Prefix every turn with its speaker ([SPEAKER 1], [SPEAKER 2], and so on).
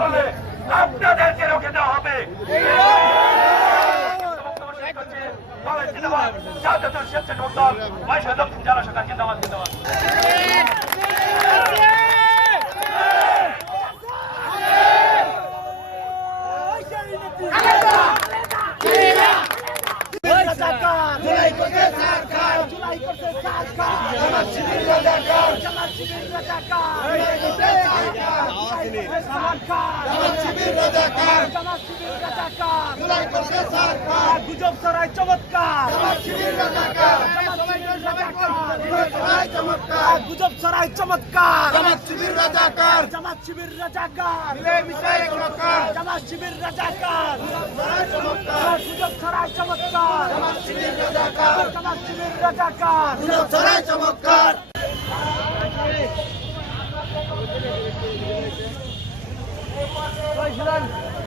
[SPEAKER 1] করলে আপনাদেরকে রোখে দেওয়া হবে। স্বেচ্ছাসেবক দল,
[SPEAKER 2] গুজব সরাই চমৎকার। গুজব সরাই চমৎকার। জামাত শিবির রাজাকার। জামাত শিবির রাজাকার। জামাত শিবির রাজাকার। গুজব সরাই চমৎকার। জামাত শিবির রাজাকার। জামাত শিবির রাজাকার। গুজব সরাই চমৎকার। Julan!